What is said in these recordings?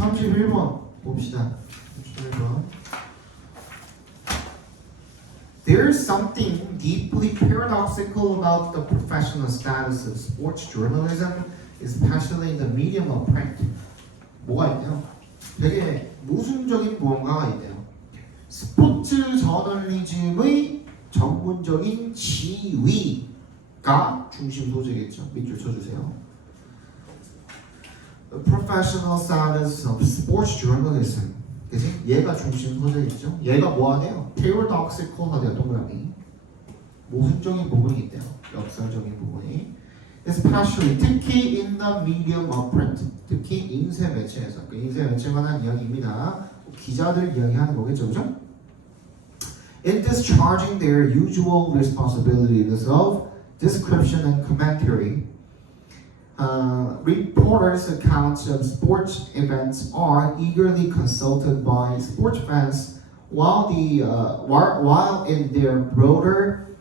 31번 봅시다. 31번. There's something deeply paradoxical about the professional status of sports journalism, especially in the medium of print. 뭐가 있나요? 되게 모순적인 무언가가 있네요. 스포츠 저널리즘의 전문적인 지위가 중심 소재겠죠. 밑줄 쳐주세요. The professional status of sports journalism. 그치? 얘가 중심 소재겠죠. 얘가 뭐하네요? paradoxical 하대요. 동그라미. 모순적인 부분이 있대요. 역설적인 부분이. Especially 특히 in the medium of print. 특히 인쇄 매체에서. 그 인쇄 매체에 관한 이야기입니다. 기자들 이야기하는 거겠죠, 그죠? In discharging their usual responsibilities of description and commentary, reporters' accounts of sports events are eagerly consulted by sports fans, while in their broader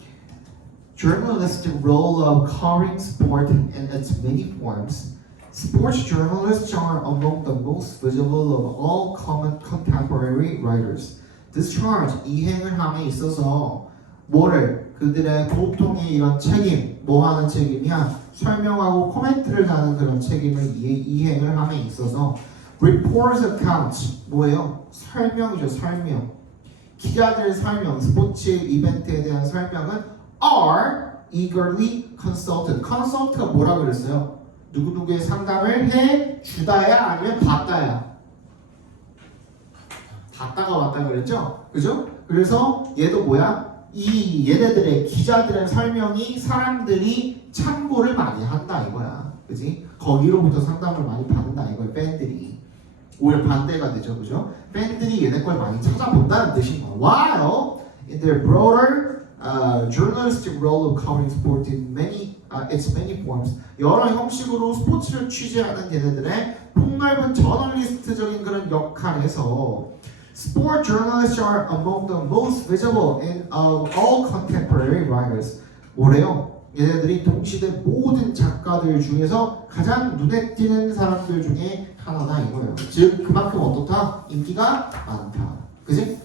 journalistic role of covering sport in its many forms, sports journalists are among the most visible of all contemporary writers. discharge, 이행을 함에 있어서 뭐를 그들의 보통의 이런 책임, 뭐 하는 책임이야? 설명하고 코멘트를 하는 그런 책임을 이행을 함에 있어서 reporters accounts, 뭐예요? 설명이죠, 설명. 기자들의 설명, 스포츠 이벤트에 대한 설명은 are eagerly consulted. consult가 뭐라 그랬어요? 누구누구의 상담을 해 주다야 아니면 받다야? 받다가 왔다 그랬죠? 그죠? 그래서 얘도 뭐야? 이 얘네들의 기자들의 설명이 사람들이 참고를 많이 한다 이거야. 그지? 거기로부터 상담을 많이 받는다 이거야. 팬들이. 오히려 반대가 되죠. 그죠? 팬들이 얘네 걸 많이 찾아본다는 뜻인 거야. While in their broader journalistic role of covering sport in its many forms, 여러 형식으로 스포츠를 취재하는 얘네들의 폭넓은 저널리스트적인 그런 역할에서 sport journalists are among the most visible of all contemporary writers. 뭐래요? 얘네들이 동시대 모든 작가들 중에서 가장 눈에 띄는 사람들 중에 하나다 이거예요. 즉 그만큼 어떻다? 인기가 많다. 그지?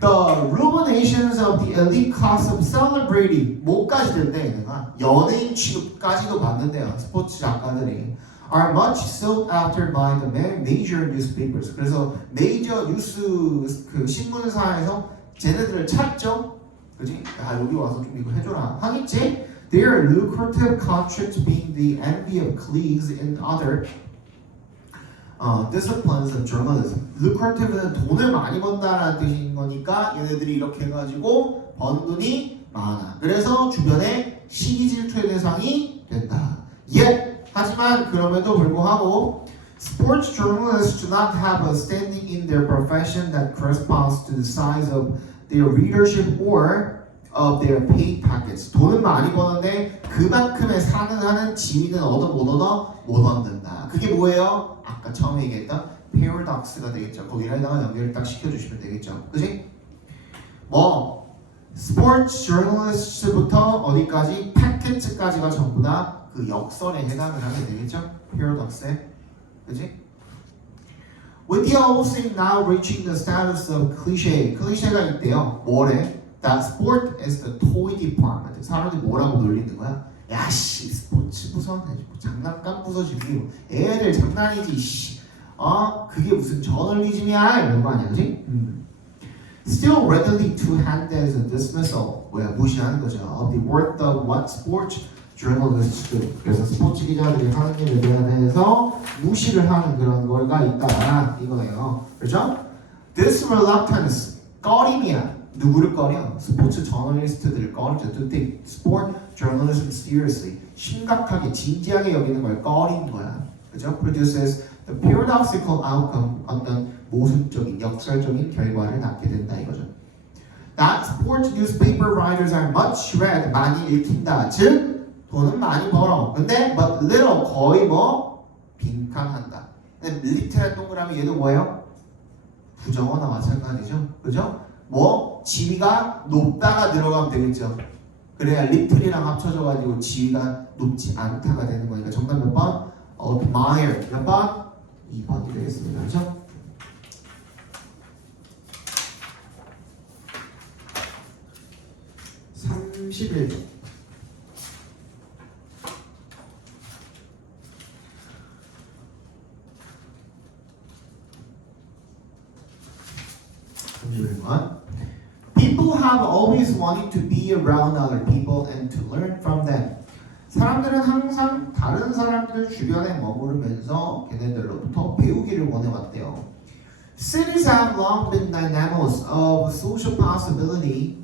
The ruminations of the elite class of celebrity 뭐까지 된대 얘네가? 연예인 취급까지도 받는데요. 스포츠 작가들이 are much sought after by the major newspapers. 그래서 메이저 뉴스 그 신문사에서 쟤네들을 찾죠. 그지? 아 여기 와서 좀 이거 해줘라 하겠지? Their lucrative contracts being the envy of colleagues in other disciplines of journalism. lucrative는 돈을 많이 번다라는 뜻인 거니까 얘네들이 이렇게 해가지고 번 돈이 많아. 그래서 주변에 시기 질투의 대상이 된다. Yet 하지만 그럼에도 불구하고 sports journalists do not have a standing in their profession that corresponds to the size of their readership or of their paid packets. 돈은 많이 버는데 그만큼의 상응하는 지위는 못 얻는다. 그게 뭐예요? 아까 처음에 얘기했던 paradox가 되겠죠. 거기랑 연결을 딱 시켜주시면 되겠죠. 그지? 뭐 스포츠 저널리스트부터 어디까지 패키지까지가 전부 다 그 역설에 해당을 하게 되겠죠. paradox에. 그지? With the old saying now reaching the status of cliche. 클리셰가 있대요. 뭐래? That sport is the toy department. 사람들이 뭐라고 놀리는 거야? 야씨 스포츠 부서 장난감 부서지고 애들 장난이지 씨. 그게 무슨 저널리즘이야 이런 거 아니야, 그지? Still readily to hand as a dismissal. 뭐야 무시하는 거죠. Of the worth of what sports journalists do. 그래서 스포츠 기자들이 하는 일에 대해서 무시를 하는 그런 거가 있다 이거예요. 그렇죠? This reluctance 꺼림이야. 누구를 꺼려? 스포츠 저널리스트들을 꺼리죠. To take sport journalism seriously. 심각하게 진지하게 여기는 걸 꺼리는 거야. 그죠? Produces the paradoxical outcome. 어떤 모순적인 역설적인 결과를 낳게 된다 이거죠. That sports newspaper writers are much read. 많이 읽힌다. 즉 돈은 많이 벌어. 근데 but little 거의 뭐 빈칸한다. 리틀의 동그라미 얘도 뭐예요? 부정어나 마찬가지죠. 그죠? 뭐 지위가 높다가 들어가면 되겠죠. 그래야 리틀이랑 합쳐져가지고 지위가 높지 않다가 되는 거니까 정답 몇 번? admire 몇 번? 2번이 되겠습니다. 그죠? (31번) People have always wanted to be around other people and to learn from them. 사람들은 항상 다른 사람들 주변에 머무르면서 걔네들로부터 배우기를 원해왔대요. Cities have long been dynamos of social possibility,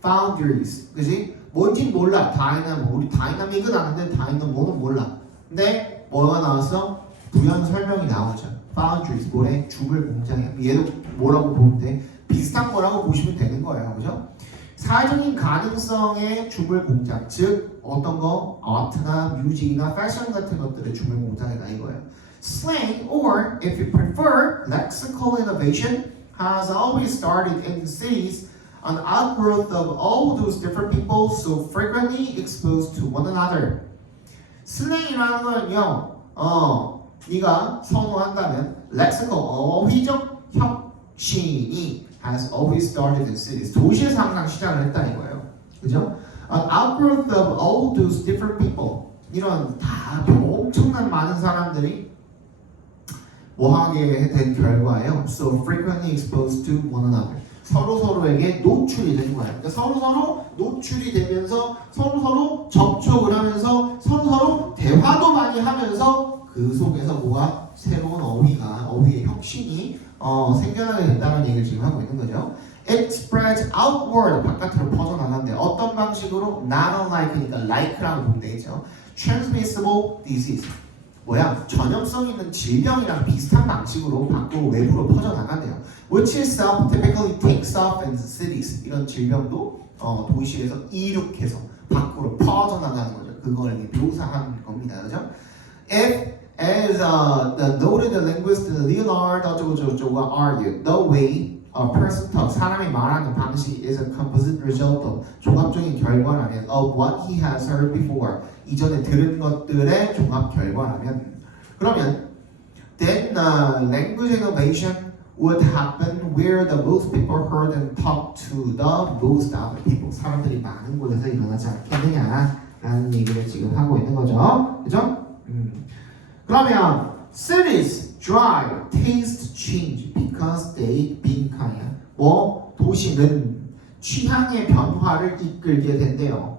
boundaries. 그지? 뭔진 몰라. 다이나모. 우리 다이나믹은 아는데 다이나모는 몰라. 근데 뭐가 나왔어? 부연 설명이 나오죠. boundaries. 뭐래? 주물 공장이야. 얘도 뭐라고 보면 돼? 비슷한 거라고 보시면 되는 거예요. 그죠? 사회적인 가능성의 주물 공장, 즉 어떤 거 아트나 뮤직이나 패션 같은 것들의 주물 공장이다 이거예요. Slang, or if you prefer, lexical innovation has always started in cities, an outgrowth of all those different people so frequently exposed to one another. 슬랭이라는 거는요, 네가 선호한다면 lexical, 어휘적 혁신이 has always started in cities. 도시에서 항상 시작을 했다는 거예요. 그죠? An outgrowth of all those different people. 이런 다 엄청난 많은 사람들이 뭐하게 된 결과예요. So frequently exposed to one another. 서로에게 노출이 된 거예요. 그러니까 서로 노출이 되면서 서로 접촉을 하면서 서로 대화도 많이 하면서 그 속에서 뭐가 새로운 어휘의 혁신이 생겨나게 된다는 얘기를 지금 하고 있는 거죠. It spreads outward, 바깥으로 퍼져나가는데 어떤 방식으로? Not unlike니까 like라고 보면 되겠죠. Transmissible disease. 뭐야? 전염성 있는 질병이랑 비슷한 방식으로 밖으로 외부로 퍼져나간대요. Which itself typically takes off in cities. 이런 질병도 도시에서 이륙해서 밖으로 퍼져나가는 거죠. 그걸 묘사하는 겁니다. 그죠? If as the noted linguist Leonard 어쩌고저쩌고가 argued, the way a person talks, 사람이 말하는 방식 is a composite result of 종합적인 결과라면 of what he has heard before, 이전에 들은 것들의 종합 결과라면 그러면 then language innovation would happen where the most people heard and talked to the most other people. 사람들이 많은 곳에서 일어나지 않겠느냐라는 얘기를 지금 하고 있는 거죠. 그죠? 그러면 cities drive taste change because they 빈칸이야. 도시는 취향의 변화를 이끌게 된대요.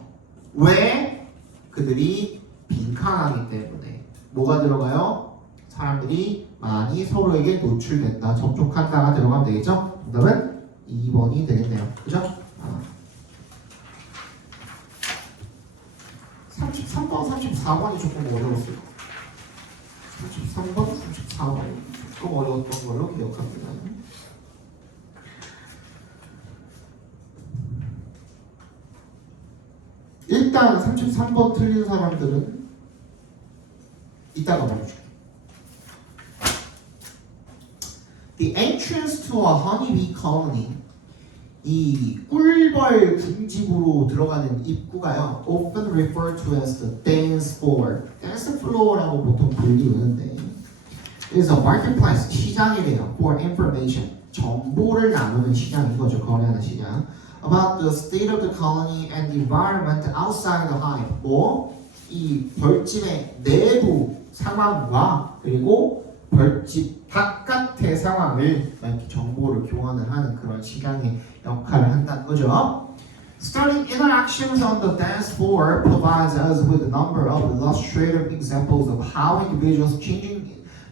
왜? 그들이 빈칸하기 때문에. 뭐가 들어가요? 사람들이 많이 서로에게 노출된다. 접촉한다가 들어가면 되겠죠? 정답은 2번이 되겠네요. 그죠? 33번, 34번이 조금 어려웠어요. 33번, 34번 조금 어려웠던 걸로 기억합니다. 일단 33번 틀린 사람들은 이따가 말해줄게. The entrance to a honeybee colony, 이 꿀벌 군집으로 들어가는 입구가요, often referred to as the dance floor. dance floor라고 보통 불리우는데, is a marketplace, 시장이래요. for information, 정보를 나누는 시장인 거죠. 거래하는 시장. about the state of the colony and the environment outside the hive. 이 벌집의 내부 상황과 그리고 벌집 바깥의 상황을 이렇게 정보를 교환을 하는 그런 시장의 역할을 한다는 거죠. Studying interactions on the dance floor provides us with a number of illustrative examples of how individuals changing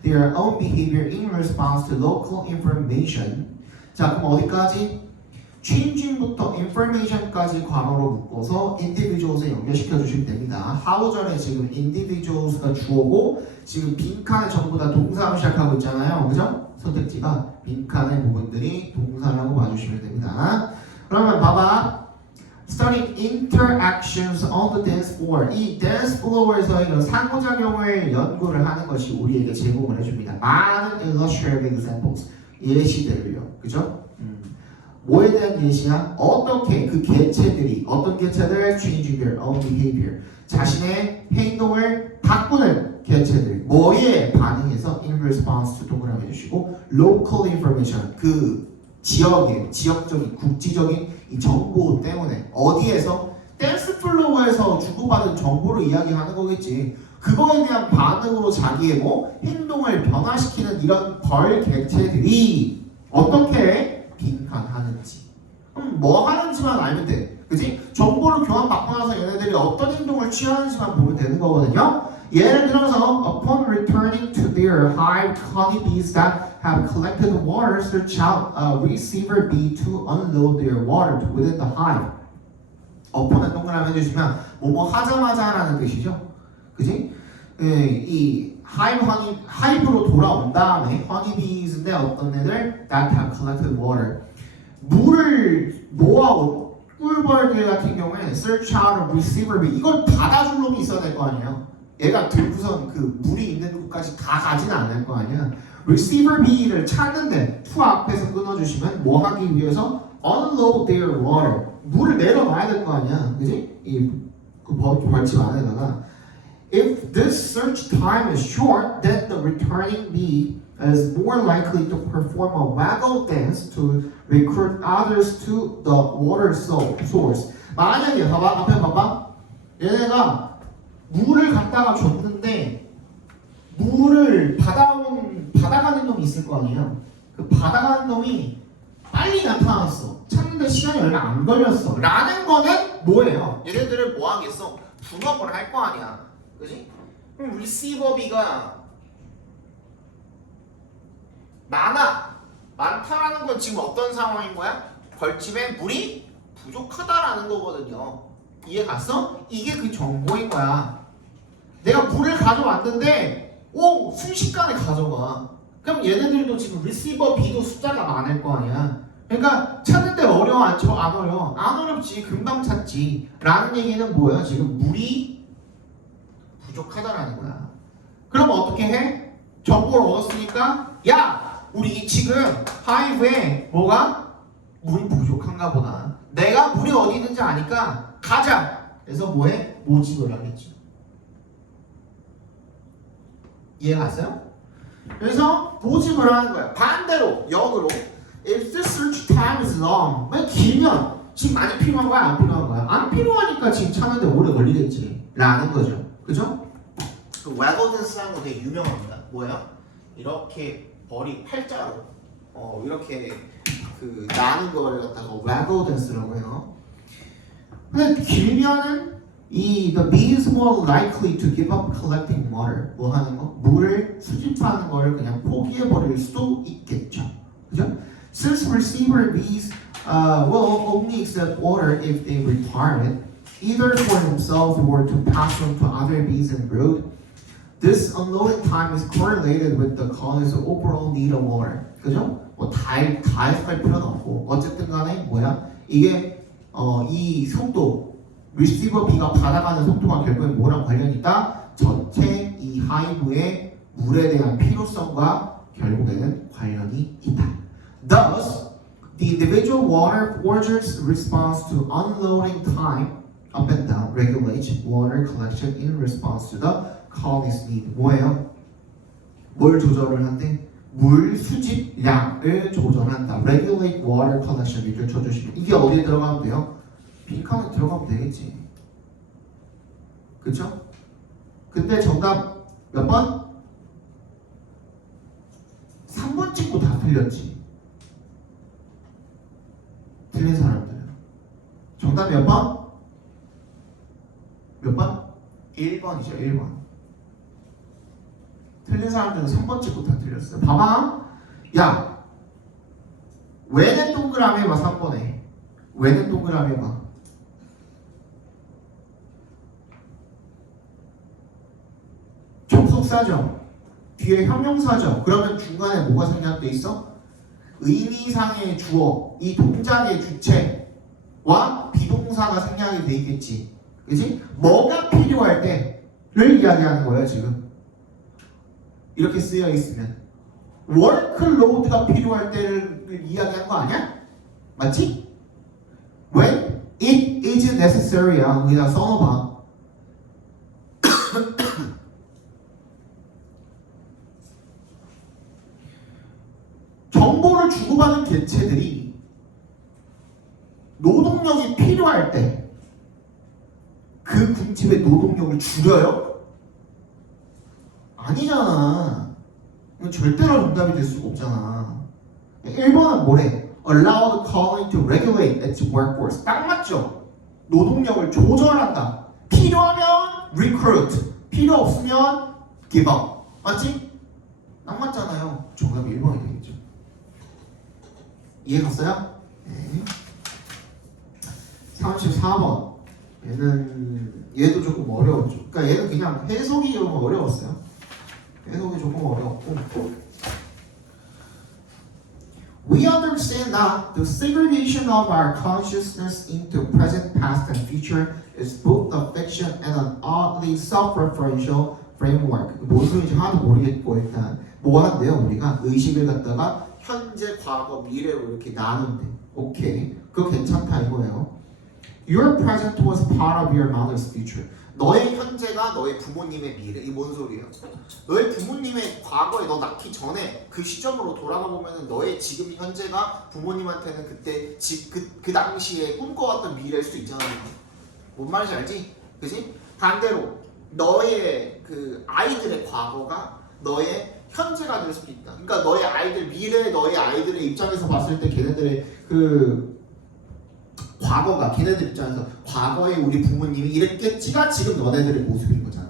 their own behavior in response to local information. 자, 그럼 어디까지? changing부터 information까지 괄호로 묶어서 individuals에 연결시켜 주시면 됩니다. how 전에 지금 individuals가 주어고 지금 빈칸에 전부 다 동사로 시작하고 있잖아요. 그죠? 선택지가 빈칸의 부분들이 동사라고 봐주시면 됩니다. 그러면 봐봐. Studying interactions on the dance floor. 이 dance floor에서의 이런 상호작용을 연구를 하는 것이 우리에게 제공을 해줍니다. 많은 illustrative examples. 예시들을요. 그죠? 뭐에 대한 예시야? 어떻게 그 개체들이 어떤 개체들 changing their own behavior 자신의 행동을 바꾸는 개체들 뭐에 반응해서 in response to 동그라미 해주시고 local information 그 지역적인 국지적인 이 정보 때문에 어디에서 댄스 플로어에서 주고받은 정보를 이야기하는 거겠지. 그거에 대한 반응으로 자기의 뭐 행동을 변화시키는 이런 벌 객체들이 어떻게 빈칸하는지 뭐 하는지만 알면 돼. 그지? 정보를 교환받고 나서 얘네들이 어떤 행동을 취하는지만 보면 되는 거거든요. 예를 들어서 upon returning to their hive, honeybees that have collected water search out a receiver bee to unload their water within the hive. upon은 동그라미 해주시면 뭐뭐 하자마자라는 뜻이죠. 그지? 이 하이브로 돌아온 다음에 honeybees인데 어떤 애들 that have collected water 물을 모아온 꿀벌들 같은 경우에 search out a receiver bee 이걸 받아줄 놈이 있어야 될 거 아니에요. 얘가 들고선 그 물이 있는 곳까지 다 가지는 않을 거 아니야. receiver bee를 찾는데 to 앞에서 끊어주시면 뭐 하기 위해서 unload their water 물을 내려놔야 될 거 아니야. 그지? 그 벌집 안에다가 if this search time is short, then the returning bee is more likely to perform a waggle dance to recruit others to the water source. 만약에 봐봐 앞에 봐봐 얘네가 물을 갖다가 줬는데 물을 받아가는 놈이 있을 거 아니에요. 그 받아가는 놈이 빨리 나타났어. 찾는데 시간이 얼마 안 걸렸어. 라는 거는 뭐예요? 얘네들을 뭐 하겠어? 분업을 할 거 아니야. 그지? 그럼 리시버비가 많다라는 건 지금 어떤 상황인 거야? 벌집에 물이 부족하다라는 거거든요. 이해 갔어? 이게 그 정보인 거야. 내가 물을 가져왔는데 순식간에 가져가. 그럼 얘네들도 지금 리시버 B도 숫자가 많을 거 아니야. 그러니까 찾는데 어려워 안 어려워? 안 어렵지. 금방 찾지. 라는 얘기는 뭐야? 지금 물이 부족하다라는 거야. 그럼 어떻게 해? 정보를 얻었으니까 야! 우리 지금 하이브에 뭐가? 물이 부족한가 보다. 내가 물이 어디 있는지 아니까 가자! 그래서 뭐해? 모집을 하겠지. 이해 갔어요? 그래서 모집을 하는 거야. 반대로 역으로 if the search time is long 왜 길면 지금 많이 필요한 거야? 안 필요한 거야? 안 필요하니까 지금 찾는데 오래 걸리겠지 라는 거죠. 그죠? 그 waggle dance라는 거 되게 유명합니다. 뭐야? 이렇게 벌이 팔자로 이렇게 그 나는 거를 갖다가 waggle dance라고 해요. 근데 길면은 the bee is more likely to give up collecting water. 뭐 하는 거? 물을 수집하는 거를 그냥 포기해버릴 수도 있겠죠. 그죠? Since receiver bees will only accept water if they require it, either for themselves or to pass on to other bees and brood, this unloading time is correlated with the colony's overall need of water. 그죠? 다 해서 할 필요는 없고 어쨌든 간에 뭐야? 이게 이 속도 리시버 B가 받아가는 속도가 결국엔 뭐랑 관련이 있다? 전체 이 하이브의 물에 대한 필요성과 결국에는 관련이 있다. Thus, the individual water foragers' response to unloading time up and down regulates water collection in response to the colony's need. 뭐예요? 뭘 조절을 한대? 물 수집량을 조절한다. Regulate water collection 밑줄 쳐주시면 이게 어디에 들어가면 돼요? 빈칸에 들어가면 되겠지. 그쵸? 근데 정답 몇 번? 3번 찍고 다 틀렸지. 틀린 사람들은 정답 몇 번? 몇 번? 1번이죠. 1번. 틀린 사람들은 3번 찍고 다 틀렸어요. 봐봐. 야, 왜는 동그라미 해봐. 3번에 왜는 동그라미 해봐. 접속사죠. 뒤에 형용사죠. 그러면 중간에 뭐가 생략돼 있어? 의미상의 주어, 이 동작의 주체와 비동사가 생략이 돼 있겠지. 그치? 뭐가 필요할 때를 이야기하는 거예요 지금. 이렇게 쓰여 있으면 workload가 필요할 때를 이야기하는 거 아니야? 맞지? When it is necessary야. 여기다 써놓아봐. 노동력을 주고받는 개체들이 노동력이 필요할 때 그 군집의 노동력을 줄여요? 아니잖아. 이건 절대로 정답이 될 수가 없잖아. 1번은 뭐래? Allow the colony to regulate its workforce. 딱 맞죠? 노동력을 조절한다. 필요하면 recruit. 필요 없으면 give up. 맞지? 딱 맞잖아요. 정답이 1번이 되겠죠. 이해 갔어요? 네. 34번. 얘도 조금 어려웠죠. 그러니까 얘는 그냥 해석이 조금 어려웠어요. 해석이 조금 어려웠고. We understand that the segregation of our consciousness into present, past, and future is both a fiction and an oddly self-referential framework. 뭔 소리인지 하나도 모르겠고 일단 뭐 한대요? 우리가 의식을 갖다가 현재, 과거, 미래로 이렇게 나눈대. 오케이, 그거 괜찮다 이거예요. Your present was part of your mother's future. 너의 현재가 너의 부모님의 미래. 이 뭔 소리예요? 너의 부모님의 과거에 너 낳기 전에 그 시점으로 돌아가 보면은 너의 지금 현재가 부모님한테는 그때 그 당시에 꿈꿔왔던 미래일 수도 있잖아. 뭔 말인지 알지? 그지? 반대로 너의 그 아이들의 과거가 너의 현재가 될 수도 있다. 그러니까 너의 아이들 미래 너의 아이들의 입장에서 봤을 때 걔네들의 그 과거가 걔네들 입장에서 과거에 우리 부모님이 이랬겠지가 지금 너네들의 모습인 거잖아.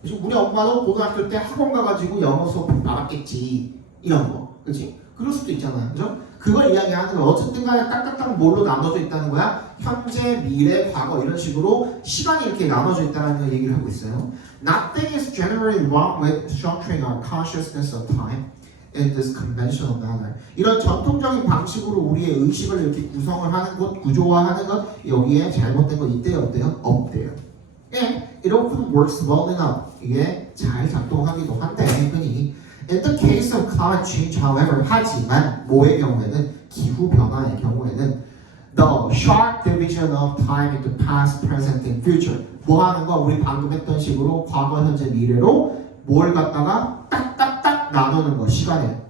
그래서 우리 엄마도 고등학교 때 학원 가가지고 영어 수업 나갔겠지 이런 거, 그렇지? 그럴 수도 있잖아요, 그죠? 그걸 이야기하는 거야. 어쨌든 간에 딱딱딱 뭘로 나눠져 있다는 거야? 현재, 미래, 과거 이런 식으로 시간이 이렇게 나눠져 있다는 얘기를 하고 있어요. Nothing is generally wrong with structuring our consciousness of time in this conventional manner. 이런 전통적인 방식으로 우리의 의식을 이렇게 구성을 하는 것, 구조화하는 것, 여기에 잘못된 거 있대요, 없대요? 없대요. And it often works well enough. 이게 잘 작동하기도 한데, 흔히. In the case of climate change, however, 하지만 뭐의 경우에는 기후 변화의 경우에는 the sharp division of time into past, present, and future. 뭐 하는 거? 우리 방금 했던 식으로 과거, 현재, 미래로 뭘 갖다가 딱딱딱 나누는 거, 시간에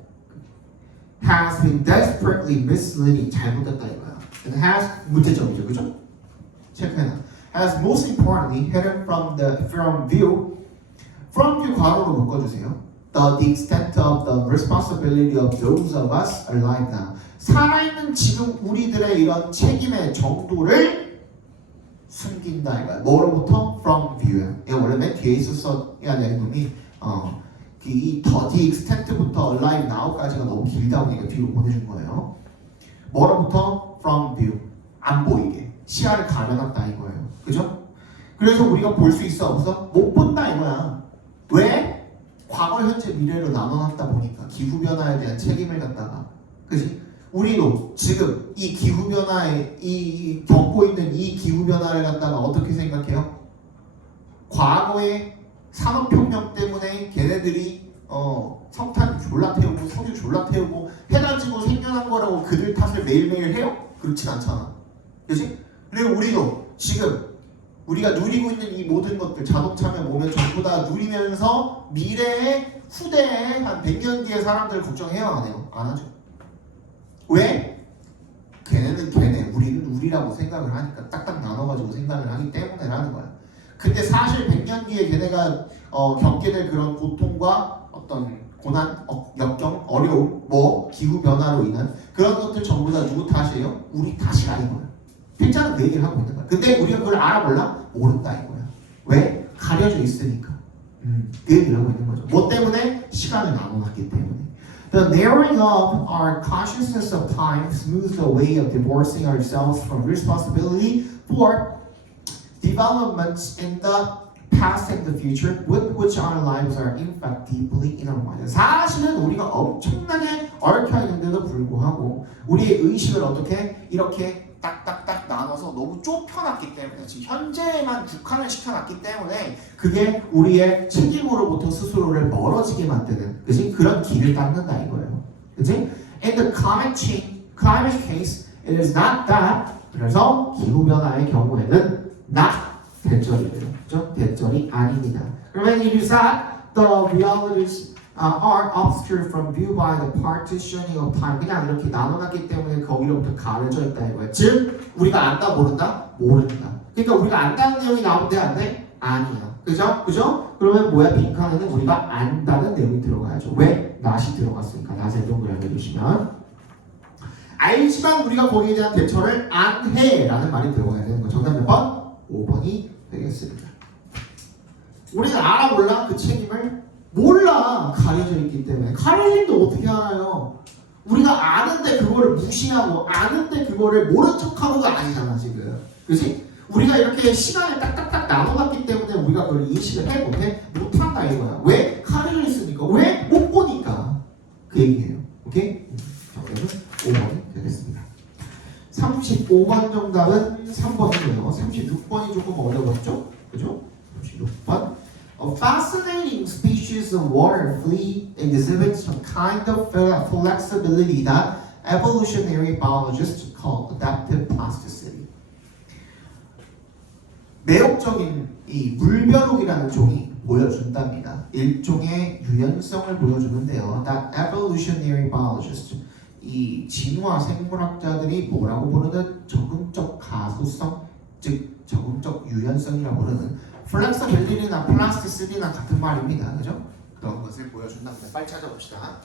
has been desperately misleading. 잘못됐다 이거야. And has 문제점이죠, 그죠? 체크해놔. Has most importantly hidden from view. From view 괄호로 묶어주세요. The extent of the responsibility of those of us alive now. 살아있는 지금 우리들의 이런 책임의 정도를 숨긴다 이거야. 뭐로부터? From view. 이거 원래 맨 뒤에 있었어야 되는 놈이 이 the extent부터 alive now까지가 너무 길다 보니까 뒤로 보내준 거예요. 뭐로부터? From view. 안 보이게. 시야를 가려놨다 이거예요. 그죠? 그래서 우리가 볼 수 있어 없어? 못 본다 이거야. 왜? 과거, 현재, 미래로 나눠놨다 보니까 기후변화에 대한 책임을 갖다가, 그지? 우리도 지금 이 기후변화에 겪고 있는 이 기후변화를 갖다가 어떻게 생각해요? 과거에 산업혁명 때문에 걔네들이 석탄 졸라 태우고 석유 졸라 태우고 해가지고 생겨난 거라고 그들 탓을 매일매일 해요? 그렇진 않잖아. 그지? 그리고 우리도 지금 우리가 누리고 있는 이 모든 것들, 자동차면 뭐면 전부 다 누리면서 미래에 후대에 한 100년 뒤에 사람들 걱정해요, 안 해요? 안 하죠. 왜? 걔네는 걔네, 우리는 우리라고 생각을 하니까 딱딱 나눠가지고 생각을 하기 때문에라는 거야. 근데 사실 100년 뒤에 걔네가 겪게 될 그런 고통과 어떤 고난, 역경, 어려움, 기후변화로 인한 그런 것들 전부 다 누구 탓이에요? 우리 탓이라 이거야. 필자는 그 얘기를 하고 있는 거야. 근데 우리가 그걸 알아볼라? 모른다 이거야. 왜? 가려져 있으니까. 그 얘기를 하고 있는 거죠. 뭐 때문에? 시간을 나눠놨기 때문에. The narrowing of our consciousness of time smooths the way of divorcing ourselves from responsibility for developments in the past and the future with which our lives are in fact deeply intertwined. 사실은 우리가 엄청나게 얽혀 있는데도 불구하고 우리의 의식을 어떻게 이렇게 딱딱딱 나눠서 너무 좁혀놨기 때문에 지금 현재에만 국한을 시켜놨기 때문에 그게 우리의 책임으로부터 스스로를 멀어지게 만드는, 그지? 그런 길을 닦는다 이거예요. 그지? In the climate case, it is not that. 그래서 기후변화의 경우에는 not 대절이에요. 그죠? 대절이 아닙니다. 그러면 it is that the realities are obscured from view by the partitioning of time. 그냥 이렇게 나눠놨기 때문에 거기로부터 가려져 있다 이거야. 즉 우리가 안다 모른다? 모른다. 그러니까 우리가 안다는 내용이 나오는데 안 돼? 아니야. 그죠? 그죠? 그러면 뭐야? 빈칸에는 우리가 안다는 내용이 들어가야죠. 왜? not이 들어갔으니까. not에 동그라미 해주시면 알지만 우리가 거기에 대한 대처를 안 해라는 말이 들어가야 되는 거. 정답 몇 번? 5번이 되겠습니다. 우리는 알아 몰라? 그 책임을 몰라. 가려져 있기 때문에. 가려진데 어떻게 알아요? 우리가 아는데 그거를 무시하고 아는데 그거를 모른 척하고가 아니잖아 지금. 그치? 우리가 이렇게 시간을 딱딱딱 나눠놨기 때문에 우리가 그걸 인식을 해 못해? 못한다 이거야. 왜? 가려져 있으니까. 왜? 못 보니까. 그 얘기예요. 오케이? 정답은 5번이 되겠습니다. 35번 정답은 3번이고요. 36번이 조금 어려웠죠? 그죠? 36번. A fascinating species of water flea exhibits a kind of flexibility that evolutionary biologists call adaptive plasticity. 매혹적인 이 물벼룩이라는 종이 보여준답니다. 일종의 유연성을 보여주는데요. That evolutionary biologists, 이 진화 생물학자들이 뭐라고 부르는 적응적 가소성, 즉 적응적 유연성이라고 부르는 플렉서빌리티나 플라스티시티나 같은 말입니다. 그죠? 그런 것을 보여준답니다. 빨리 찾아봅시다.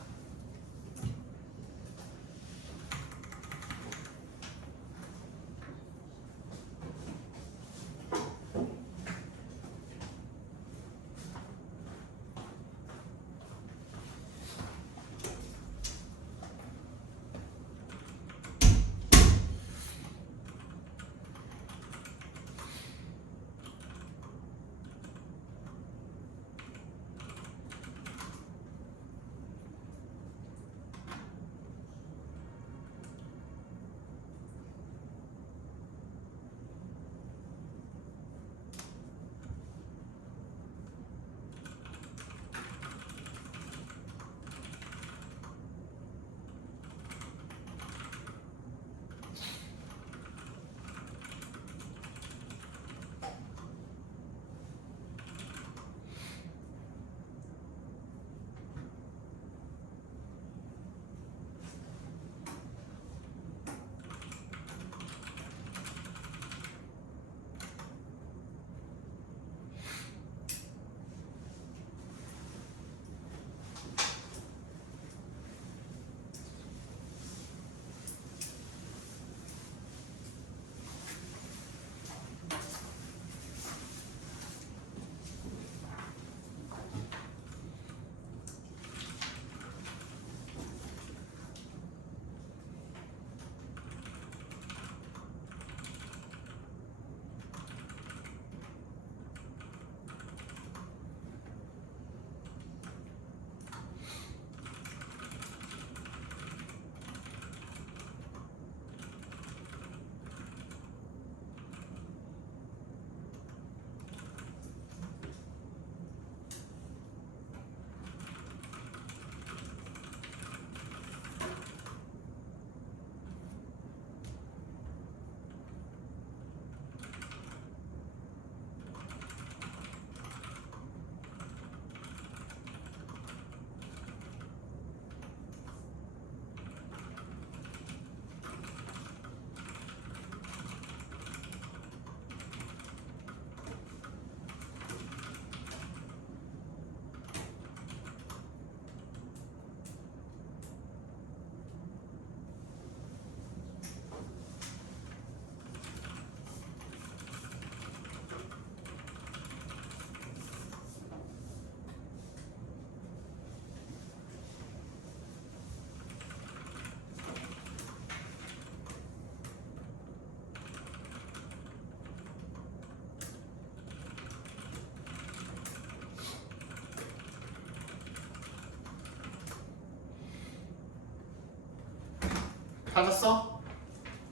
찾았어?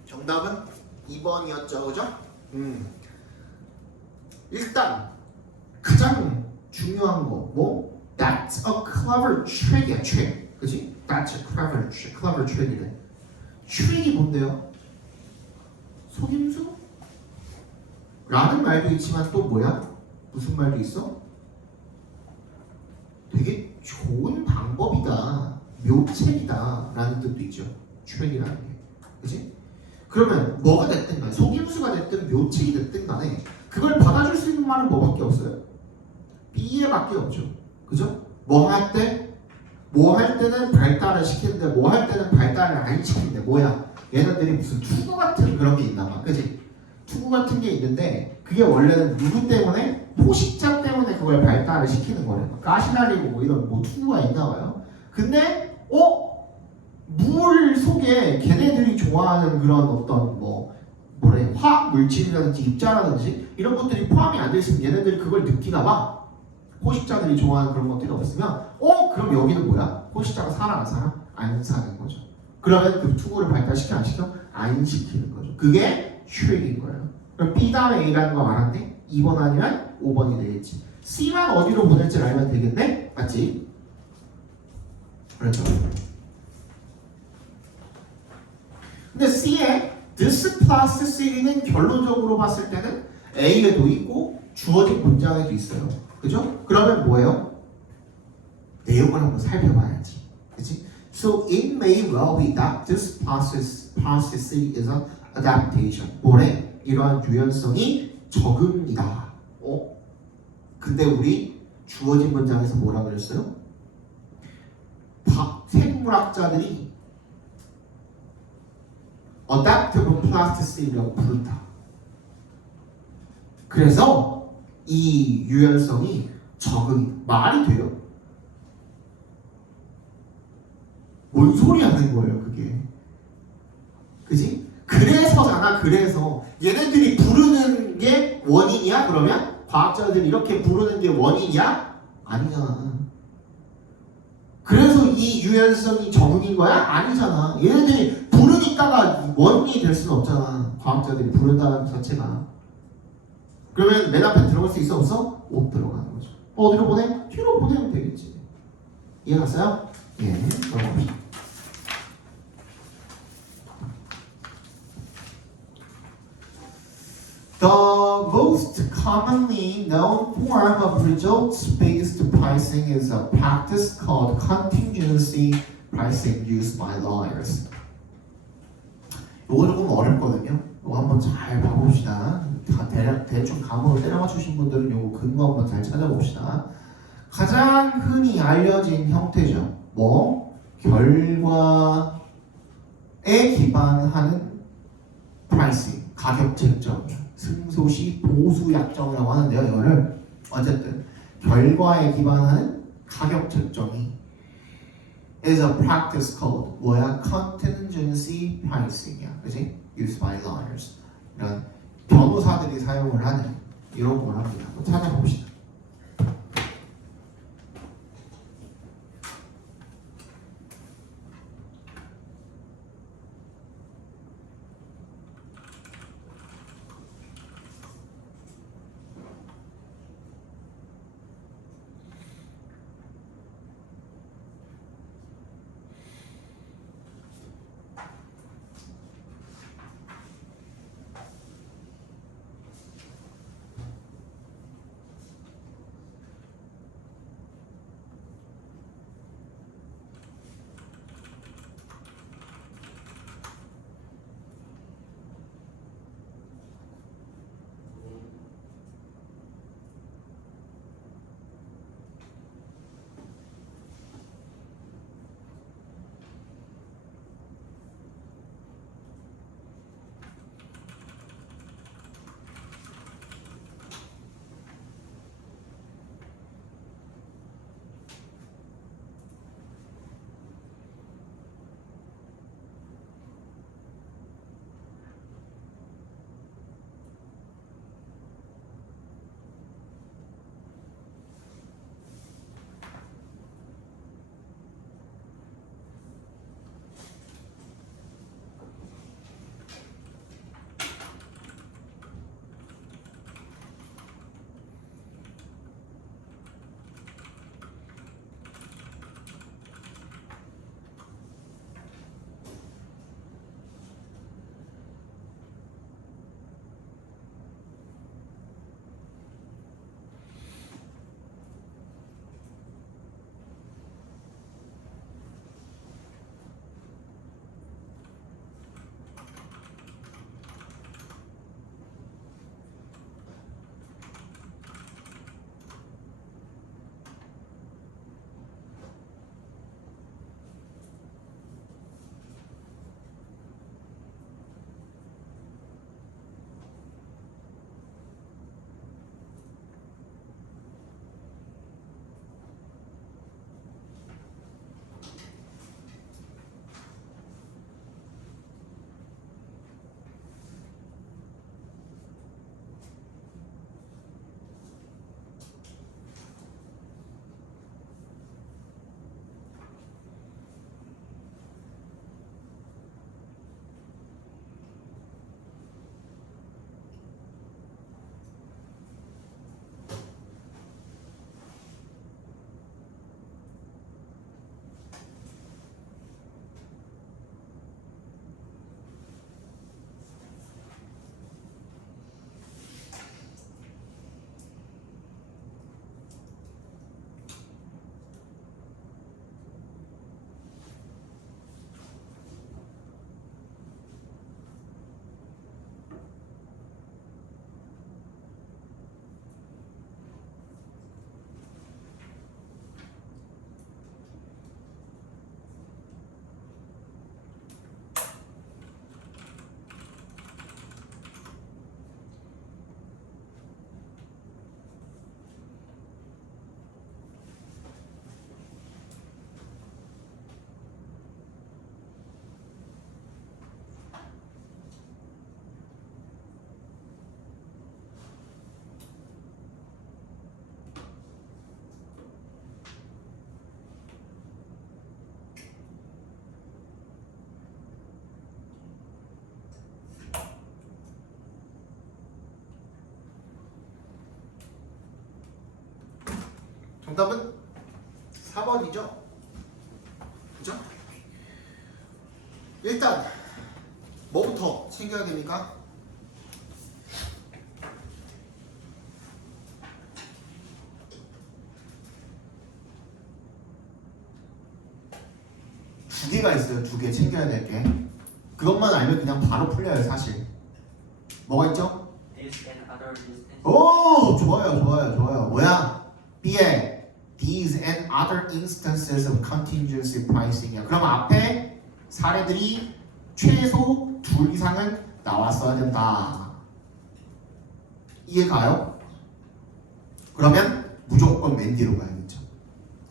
정답은 2번이었죠, 그죠? 일단 가장 중요한 거 뭐? That's a clever trick이야, trick, 그지? That's a clever trick이래. trick이 뭔데요? 속임수? 라는 말도 있지만 또 뭐야? 무슨 말도 있어? 되게 좋은 방법이다, 묘책이다 라는 뜻도 있죠. 트릭이라는 게. 그치? 그러면 뭐가 됐든 간에 속임수가 됐든 묘책이 됐든 간에 그걸 받아줄 수 있는 말은 뭐밖에 없어요? B에밖에 없죠. 그죠? 뭐 할 때? 뭐 할 때는 발달을 시키는데 뭐 할 때는 발달을 안 시키는데 뭐야? 얘네들이 무슨 투구 같은 그런 게 있나 봐. 그치? 투구 같은 게 있는데 그게 원래는 누구 때문에? 포식자 때문에 그걸 발달을 시키는 거래. 가시날리고 뭐 이런 뭐 투구가 있나 봐요. 근데 물 속에 걔네들이 좋아하는 그런 어떤 뭐래 화학 물질이라든지 입자라든지 이런 것들이 포함이 안 돼 있으면 얘네들이 그걸 느끼나 봐. 포식자들이 좋아하는 그런 것들이 없으면 그럼 여기는 뭐야? 포식자가 살아 안 살아? 안 사는 거죠. 그러면 그 투구를 발달시켜 안 시켜? 안 시키는 거죠. 그게 트릭인 거예요. 그럼 B 다음에 A라는 거 말한대? 2번 아니면 5번이 되겠지. C만 어디로 보낼지 알면 되겠네? 맞지? 그렇죠. 근데 C의 this plus C는 결론적으로 봤을 때는 A에도 있고 주어진 문장에도 있어요. 그죠? 그러면 뭐예요? 내용을 한번 살펴봐야지. 그치? So it may well be that this plus C is an adaptation. 뭐래? 이러한 유연성이 적응이다. 근데 우리 주어진 문장에서 뭐라 그랬어요? 생물학자들이 adaptable plastic이라고 부른다. 그래서 이 유연성이 적응이 말이 돼요? 뭔 소리 하는 거예요 그게? 그지? 그래서잖아. 그래서 얘네들이 부르는 게 원인이야? 그러면 과학자들이 이렇게 부르는 게 원인이야? 아니잖아. 그래서 이 유연성이 적응인 거야? 아니잖아. 얘네들이 부르니까가 원인이 될 수는 없잖아. 과학자들이 부른다는 자체가. 그러면 맨 앞에 들어갈 수 있어 없어? 못 들어가는 거죠. 어디로 보내? 뒤로 보내면 되겠지. 이해 갔어요? 예, 넘어갑시다. The most commonly known form of results-based pricing is a practice called contingency pricing used by lawyers. 이거 조금 어렵거든요. 이거 한번 잘 봐봅시다. 대충 감으로 때려 맞추신 분들은 이거 근거 한번 잘 찾아봅시다. 가장 흔히 알려진 형태죠. 결과에 기반하는 프라이싱, 가격 책정이야. 승소시 보수 약정이라고 하는데요. 이거를 어쨌든 결과에 기반하는 가격 책정이 is a practice called 뭐야? contingency pricing이야. 그치? used by lawyers. 이런 변호사들이 사용을 하는 이런 걸 합니다. 한번 찾아봅시다. 정답은 4번이죠. 그죠? 일단 뭐부터 챙겨야 됩니까? 두 개가 있어요. 두 개 챙겨야 될 게. 그것만 알면 그냥 바로 풀려요, 사실. 뭐가 있죠? This and other instances. 오, 좋아요. 뭐야? B에 these and other instances of contingency pricing이야. 그럼 앞에 사례들이 최소 둘 이상은 나왔어야 된다. 이해가요? 그러면 무조건 맨 뒤로 가야겠죠.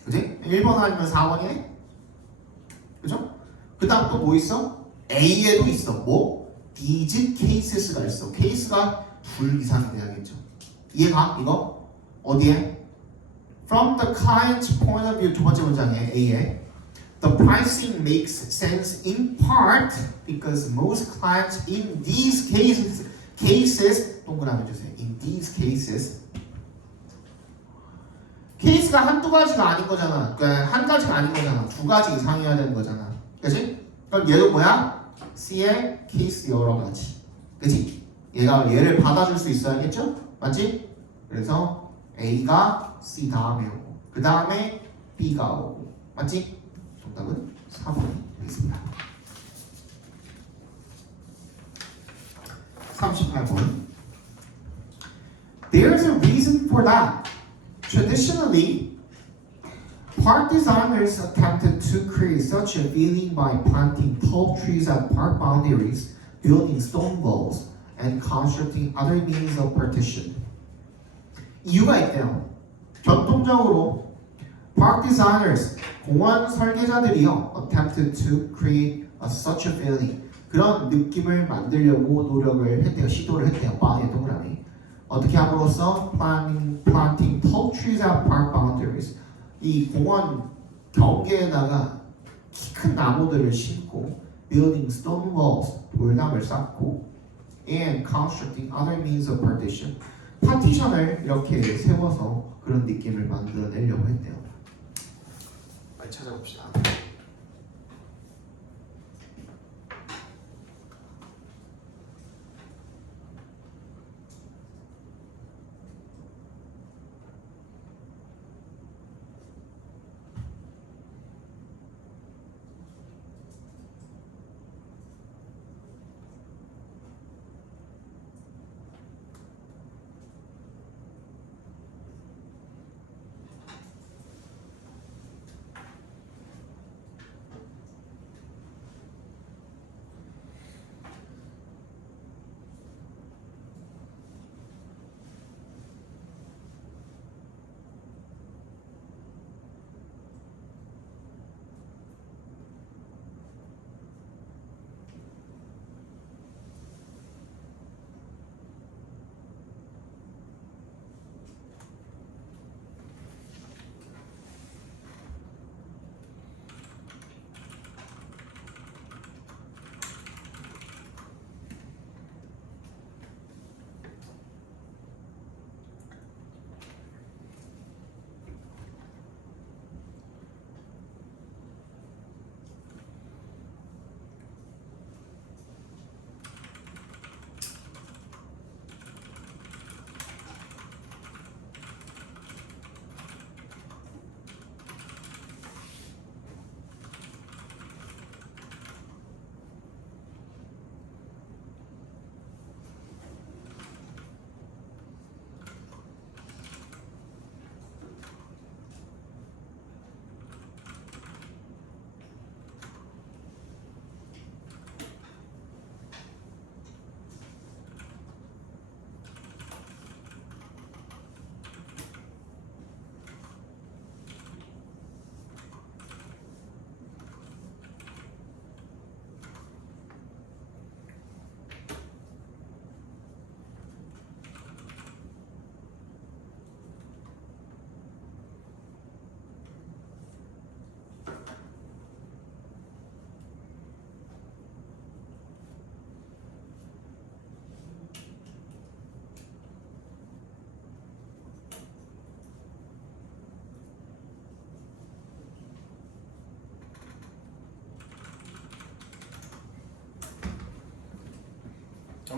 그지? 1번 아니면 4번이네? 그죠? 그 다음 또 뭐 있어? A에도 있어. 뭐? these cases가 있어. 케이스가 둘 이상이 돼야겠죠. 이해가? 이거? 어디에? From the client's point of view 두 번째 문장에 A에 The pricing makes sense in part because most clients in these cases 동그라미 주세요. In these cases 케이스가 한두 가지가 아닌 거잖아. 그러니까 한 가지가 아닌 거잖아. 두 가지 이상이어야 되는 거잖아. 그치? 그럼 얘도 뭐야? C의 케이스 여러 가지. 그치? 얘를 받아줄 수 있어야겠죠? 맞지? 그래서 A가 C 다음에 오고 그 다음에 B가 오고 맞지? 정답은 4번이 되겠습니다. 38번 There's a reason for that. Traditionally, park designers attempted to create such a feeling by planting tall trees at park boundaries, building stone walls, and constructing other means of partition. 이유가 있대요. 전통적으로 park designers, 공원 설계자들이요, attempted to create such a feeling. 그런 느낌을 만들려고 노력을 했대요. 시도를 했대요. 바에 동그라미. 어떻게 함으로써 planting tall trees at park boundaries. 이 공원 경계에다가 키 큰 나무들을 심고 building stone walls, 돌담을 쌓고 and constructing other means of partition. 파티션을 이렇게 세워서 그런 느낌을 만들어내려고 했대요. 빨리 찾아봅시다.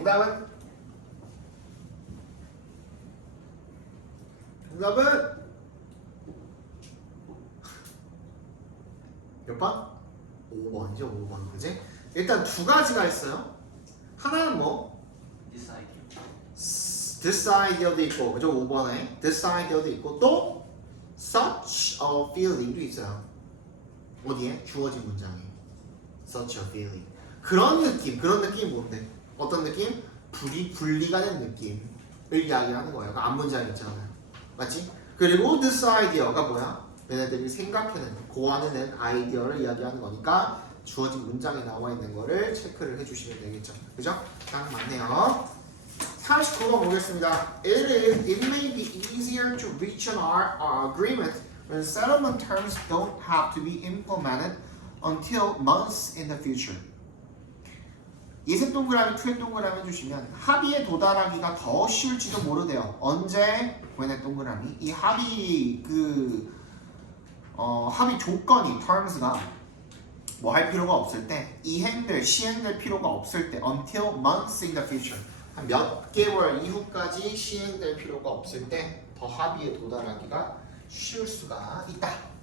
정답은? 정답은? 몇 번? 5번이죠. 5번. 그지? 일단 두 가지가 있어요. 하나는 뭐? This idea. This idea도 있고, 그죠? 5번에 This idea도 있고 또 Such a feeling도 있어요. 어디에? 주어진 문장에 Such a feeling. 그런 느낌이 뭔데? 어떤 느낌? 분리가 된 느낌을 이야기하는 거예요. 그 앞문장이 있잖아요. 맞지? 그리고 this idea가 뭐야? 얘네들이 생각해낸, 고안해낸 아이디어를 이야기하는 거니까 주어진 문장에 나와 있는 거를 체크를 해주시면 되겠죠. 그죠? 딱 맞네요. 39번 보겠습니다. It may be easier to reach an agreement when settlement terms don't have to be implemented until months in the future. 예색 동그라미, 투획 동그라미 해주시면 합의에 도달하기가 더 쉬울지도 모르대요. 언제? when의 동그라미. 이 합의 합의 조건이 terms가 뭐 할 필요가 없을 때, 시행될 필요가 없을 때, until months in the future. 한 몇 개월 이후까지 시행될 필요가 없을 때 더 합의에 도달하기가 쉬울 수가 있다.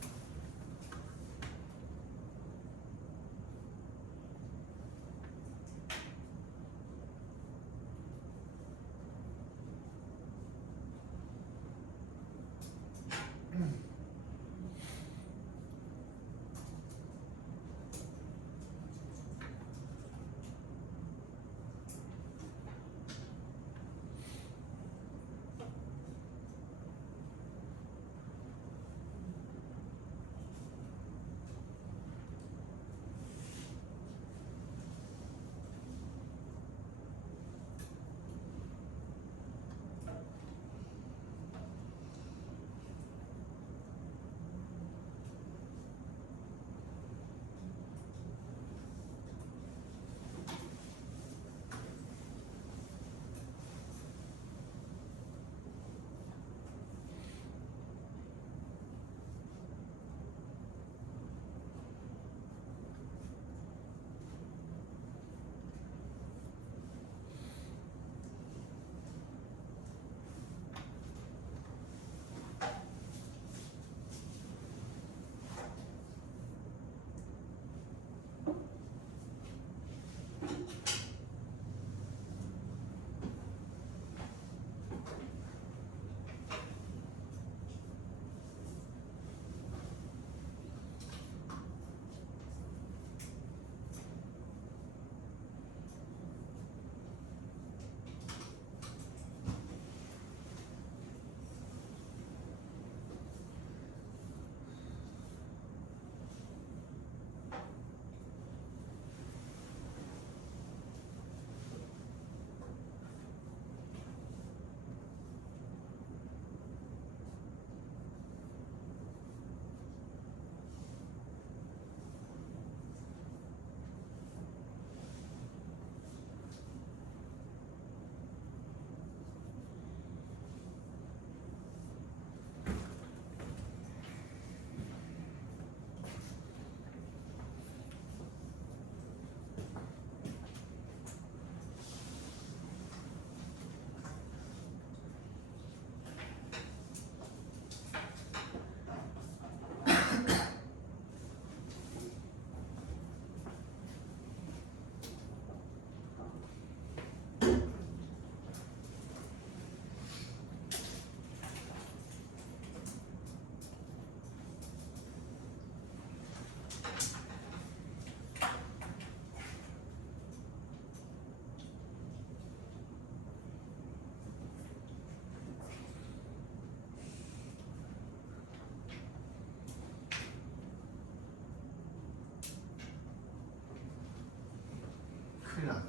큰일 났네.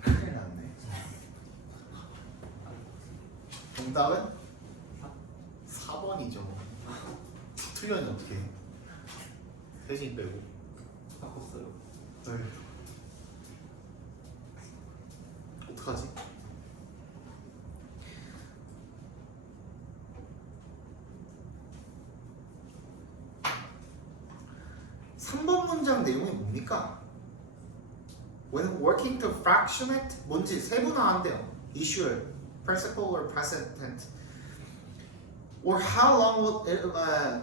큰일 났네. 정답은 4번이죠. 틀렸네 어떻게? 세진 빼고. 바꿨어요. 에휴. 어떡하지? 문장 내용이 뭡니까? When working to fractionate 뭔지 세분화한대요. Issue, principal or present tense. Or how long will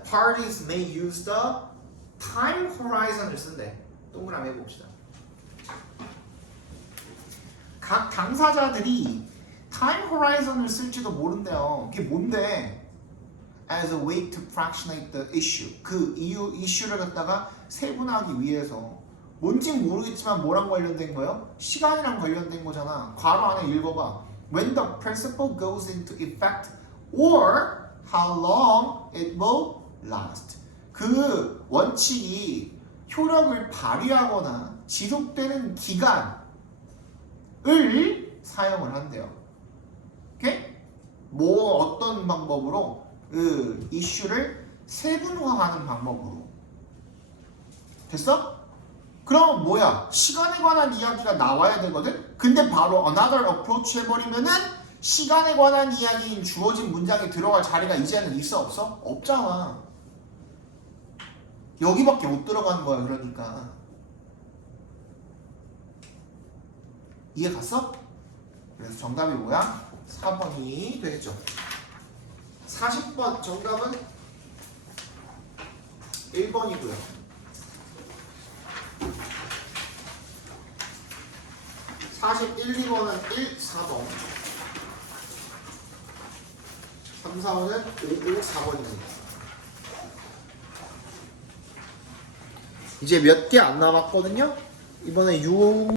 parties may use the time horizon을 쓴대. 동그라미 해봅시다. 각 당사자들이 time horizon을 쓸지도 모른대요. 그게 뭔데? As a way to fractionate the issue. 그 이슈를 갖다가 세분화하기 위해서. 뭔진 모르겠지만 뭐랑 관련된 거예요? 시간이랑 관련된 거잖아. 괄호 안에 읽어봐. When the principle goes into effect or how long it will last. 그 원칙이 효력을 발휘하거나 지속되는 기간을 사용을 한대요. 오케이? 뭐 어떤 방법으로? 그 이슈를 세분화하는 방법으로. 됐어? 그럼 뭐야? 시간에 관한 이야기가 나와야 되거든? 근데 바로 another approach 해버리면은 시간에 관한 이야기인 주어진 문장에 들어갈 자리가 이제는 있어 없어? 없잖아. 여기밖에 못 들어가는 거야. 그러니까 이해 갔어? 그래서 정답이 뭐야? 4번이 되겠죠. 40번 정답은 1번이고요. 41, 2번은 1, 4번 3, 4번은 5, 5, 4번입니다. 이제 몇 개 안 남았거든요. 이번에 6